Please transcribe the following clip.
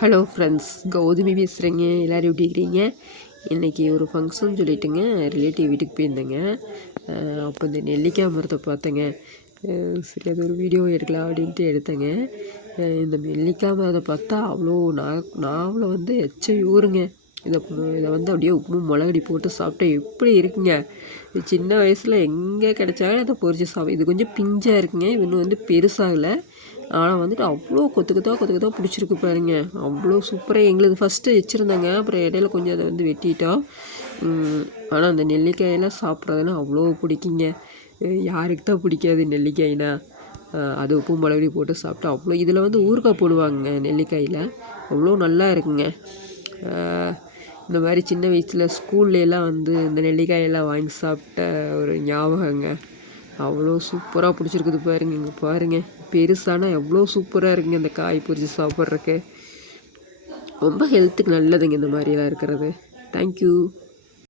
Hello friends, Gautami பேசுகிறேங்க. எல்லோரும் எப்படி இருக்கிறீங்க? இன்றைக்கி ஒரு ஃபங்க்ஷன் சொல்லிட்டுங்க ரிலேட்டிவ் வீட்டுக்கு போயிருந்தேங்க. அப்போ இந்த நெல்லிக்காய் மரத்தை பார்த்தேங்க. சரி, அது ஒரு வீடியோ எடுக்கலாம் அப்படின்ட்டு எடுத்தேங்க. இந்த நெல்லிக்காய் மரத்தை பார்த்தா அவ்வளோ நாவில் வந்து ஊறுங்க. இதை வந்து அப்படியே உப்பு மிளகடி போட்டு சாப்பிட்டா எப்படி இருக்குங்க. இது சின்ன வயசில் எங்கே கிடைச்சாலும் அதை பொறிச்சு சாப்பிடும். இது கொஞ்சம் பிஞ்சாக இருக்குங்க. இது இன்னும் வந்து பெருசாகலை. ஆனால் வந்துட்டு அவ்வளோ கொத்துக்கத்தான் பிடிச்சிருக்கு பாருங்க. அவ்வளோ சூப்பராக எங்களுக்கு ஃபஸ்ட்டு வச்சுருந்தாங்க. அப்புறம் இடையில கொஞ்சம் அதை வந்து வெட்டிட்டோம். ஆனால் அந்த நெல்லிக்காயெல்லாம் சாப்பிட்றதுனா அவ்வளோ பிடிக்குங்க. யாருக்கு தான் பிடிக்காது நெல்லிக்காய்னா? அது உப்பு மிளகடி போட்டு சாப்பிட்டா அவ்வளோ. இதில் வந்து ஊறுகாய் போடுவாங்க நெல்லிக்காயில். அவ்வளோ நல்லா இருக்குங்க. இந்த மாதிரி சின்ன வயசில் ஸ்கூல்லையெல்லாம் வந்து இந்த நெல்லிக்காயெல்லாம் வாங்கி சாப்பிட்ட ஒரு ஞாபகங்க. அவ்வளோ சூப்பராக பிடிச்சிருக்குது பாருங்க. இங்கே பாருங்கள், பெருசானா எவ்வளோ சூப்பராக இருக்குங்க இந்த காய் பொரிச்சு சாப்பிட்றக்கு. ரொம்ப ஹெல்த்துக்கு நல்லதுங்க இந்த மாதிரிலாம் இருக்கிறது. தேங்க்யூ.